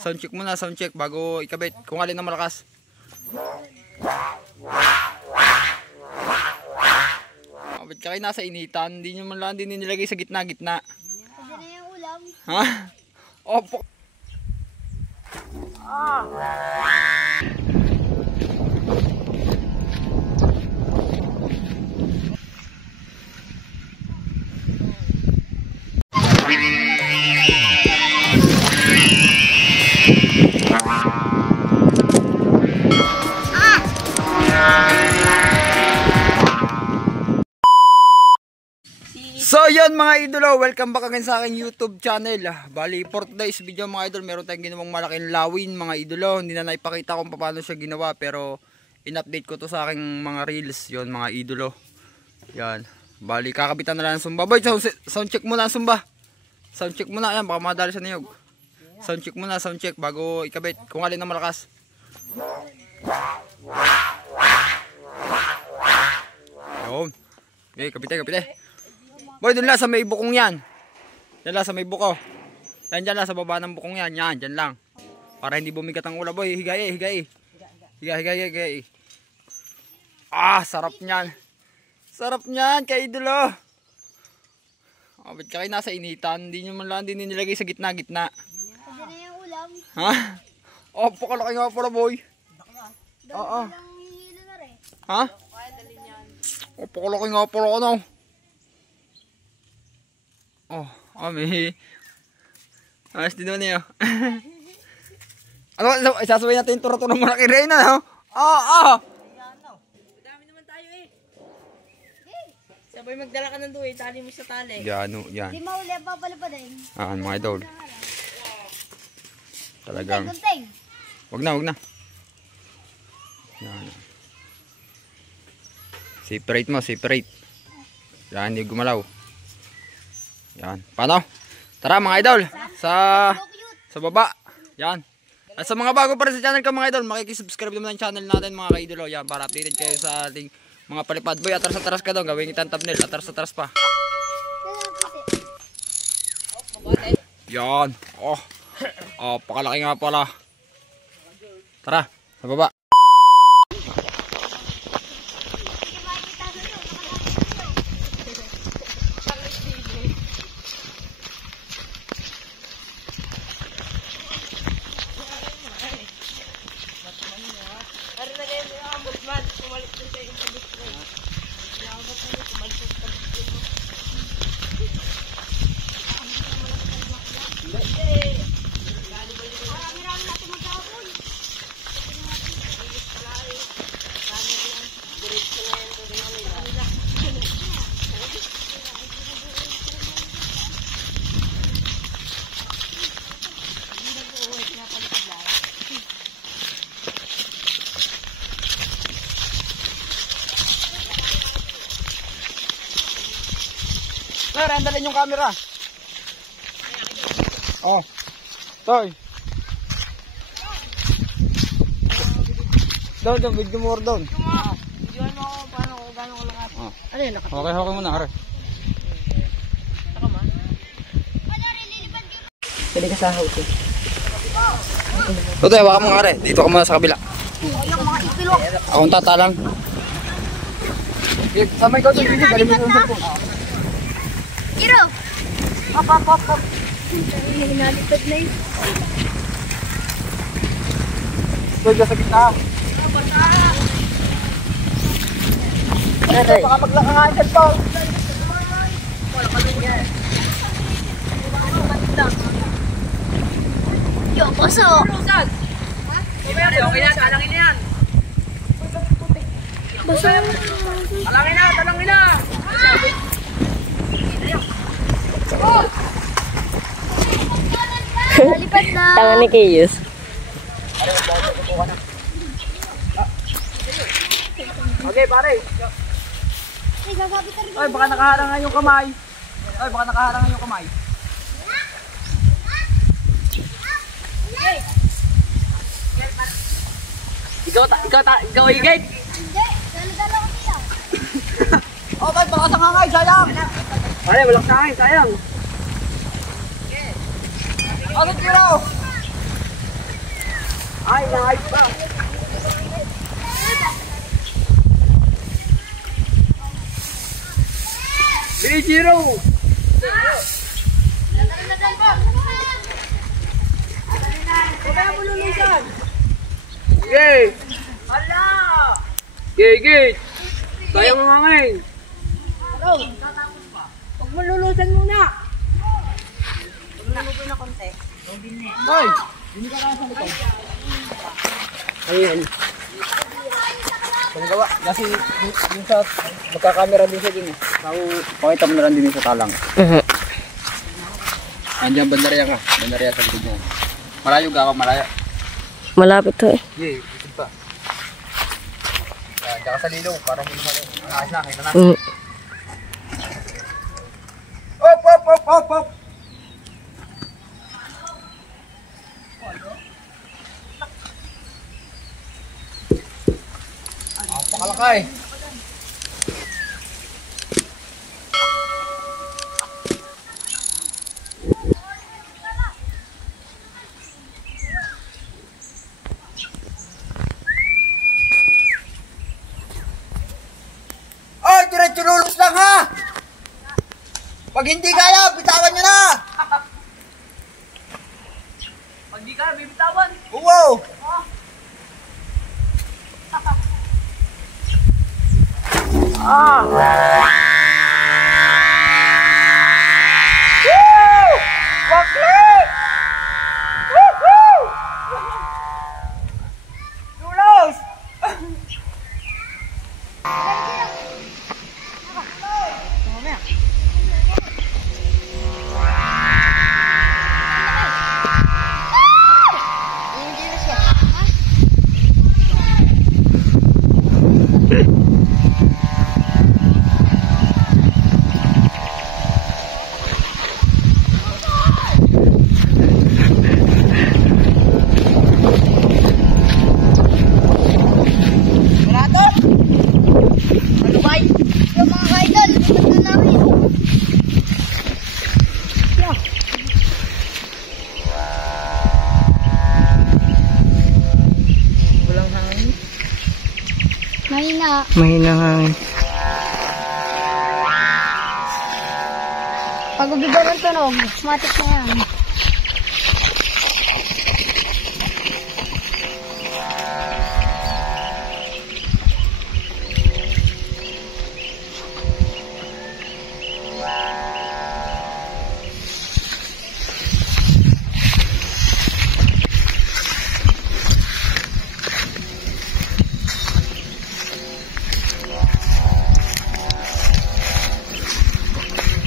Sound check muna, sound check bago ikabit. Kung alin na malakas. Ba't ka kayo nasa initan? Hindi nyo man lang din nilagay sa gitna-gitna. Pwede na yung ulam. Ha? Opo. So yun mga idolo, welcome back again sa aking YouTube channel. Bali for today's video mga idol, meron tayong ginawang malaking lawin mga idolo. Hindi na naipakita kung paano siya ginawa, pero in-update ko to sa aking mga reels. Yun mga idolo. Yan. Bali kakabitan na lang ng sumba. Boy, sound check muna ang sumba. Sound check muna, yan, baka madali sa niyog. Sound check muna, sound check bago ikabit. Kung alin na malakas. Yun. Okay, kapite. Boy, dun lang sa may bukong yan. Dyan lang sa may buko. Yan dyan lang sa baba ng bukong yan. Yan, dyan lang. Para hindi bumigat ang ulam. Boy, higay. Higay. Ah, sarap nyan. Sarap nyan, kay idolo. Oh, ba't ka kayo nasa initan? Hindi nyo man lang din nilagay sa gitna-gitna. Pwede na yung ulam. Ha? Oh, pakalaki nga pala, boy. Oo. Ha? Oh, pakalaki nga pala, ano? Oh, may ayos din naman niyo. Ano, isasabay natin yung turo-turo ng malaki Reyna, no? Oo. Madami naman tayo eh. Sabay magdala ka ng duwi, tali mo sa tali. Yan. Di mauli, papala pa din. Mga idol. Talagang. Gunting. Wag na. Yan. Separate. Yan, hindi gumalaw. Yan. Paano? Tara mga idol. Sa baba. Yan. At sa mga bago pa rin sa channel ko mga idol, makikisubscribe naman ng channel natin mga ka-idolo. Yan, para updated kayo sa ating mga palipad. Boy, atras ka daw. Gawin kitang thumbnail. Atras pa. Yan. Oh, pakalaki nga pala. Tara, sa baba. Tara, andalin yung camera. Oh. Toy. Doon, video mo doon. Video ano ako, paano ko, gano'n ko lang ako. Ano yun, Okay muna, are. Saka ma? Pwede ka sa house eh. Tutoy, hawakan mo nga are. Dito ka muna sa kabila. Yung mga ipilo. Akong tatalang. Samay ko ito, galing mo sa cellphone. Kiro! Hop. Hinalipad na yun. Tutoy, sa gitna. Baka maglakangan ka ito. Yo, paso! Okay na, talangin yan. Paso! Talangin na. Nalipad na! Tanga ni Keyus. Okay, pare. Ay, gagabit na rin. Ay, baka nakaharangan yung kamay. Ikaw higit. Hindi, dala-dala ko niya. Okay, baka sa ngangay, sayang. Pare, walang sangay, sayang. Ano kilo? Ay, naayos pa. Zero. Kaya mo lulusan. Yay! Hala! Gigit! Kaya mo ngayon. Huwag mo lulusan muna. Huwag na konti. Ay! Ayan. Panggawa. Kasi yung sa magkakamera din siya din eh. Pakita mo na lang din sa talang. Andiyan bandarya ka. Bandarya sa likod mo. Malayo ka ako, malaya. Malapit to eh. Yay, isip pa. Diyan ka sa lilaw para hindi naman. Nakas na, kita na. Op, op, op, op, op! Ang pakalakay. Ay, diretso lulus lang ha! Pag hindi kaya, bitawan nyo na! Pag di ka, bibitawan. Wow! Woo! Bakit? Woohoo! Lulus! Yung mga idol, ito namin. Walang hangin. Mahina. Mahina hangin. Pag ubigan ng tunog, matik na yan.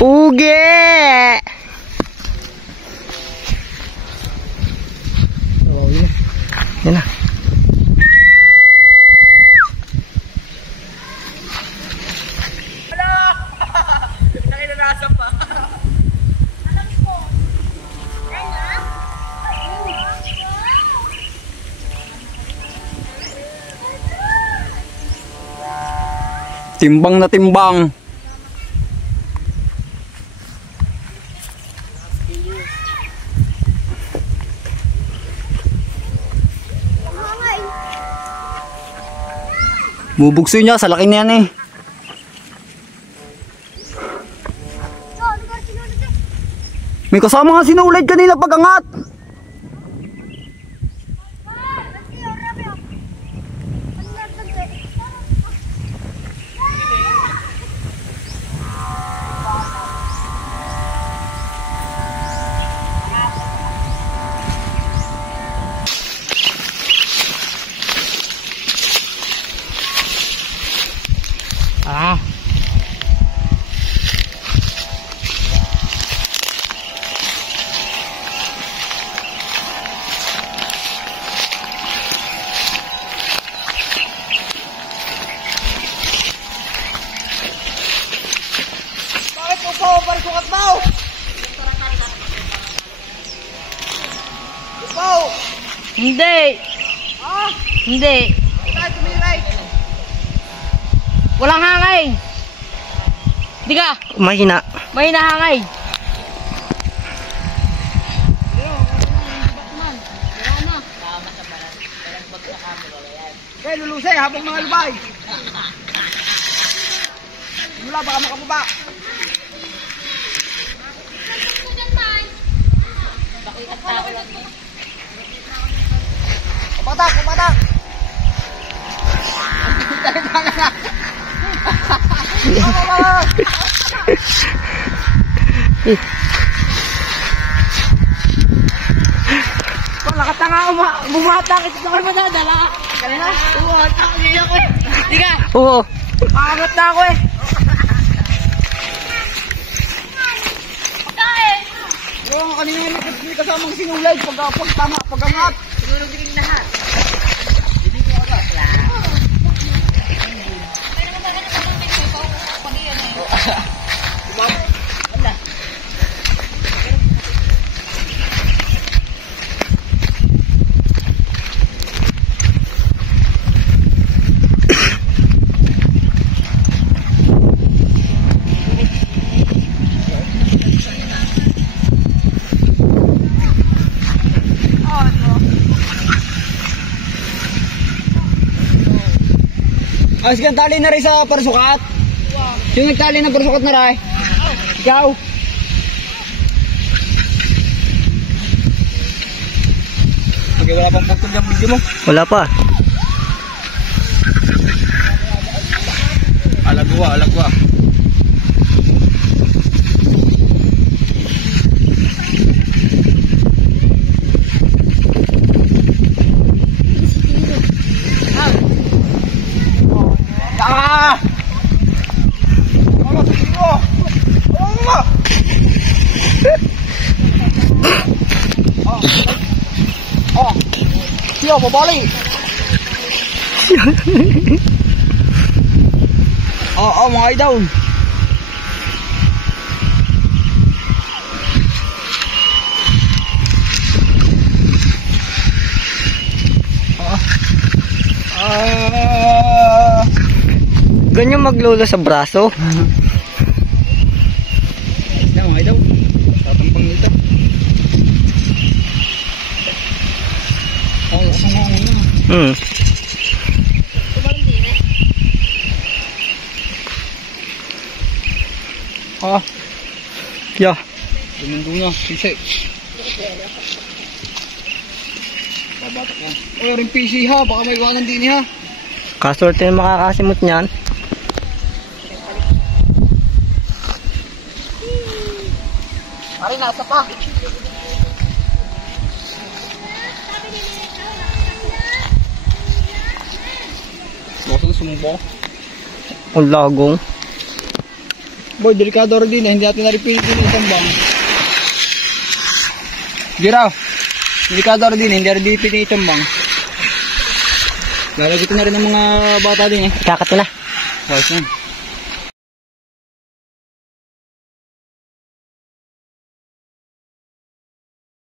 Uge! Yan na. Nakinanasa pa. Timbang na timbang. Bubugso niya, sa laki na yan eh. May kasama nga sinulid kanina pag-angat. Hindi. Hindi. Walang hangin. Di ka? Mahina. Mahina hangin. Okay, lulusay habang mga lubay. Mula, baka makababa. Kapatak, kapatak. Nakatanga bumatak. Ito naman madadala. Kaya na? Oo, takot ako eh. Di ka? Oo. Angat na ako eh. Oo, kanina may kasamang sinulay pag-angat. Siguro din lahat. Ah, sige, tali na rin sa parsukat. Yung nagtali na parsukat na rin. Ikaw. Okay, wala pang pagtog ng video mo? Wala pa. Alagwa, alagwa. Ah! Ano sige mo? Ano mo? Oh. Siya babali. Oh, mga idol. Ganyan maglolo sa braso. Yan mga idol. Tatampang nito. Oh, na. Ah. Yeah. Dumundong na. Pisay. Babatak yan. Oy, rin PC ha. Baka may iwanan din ha. Kasorte na makakasimot niyan. Pare, nasa pa. Bukang sumbo. Ang lagong. Boy, delikado rin din eh. Hindi natin na-repeat din yung tambang. Giraw. Delikado rin din eh. Hindi na-repeat yung tambang. Lalagito na rin ng mga bata din eh. Kakat na. Wise na.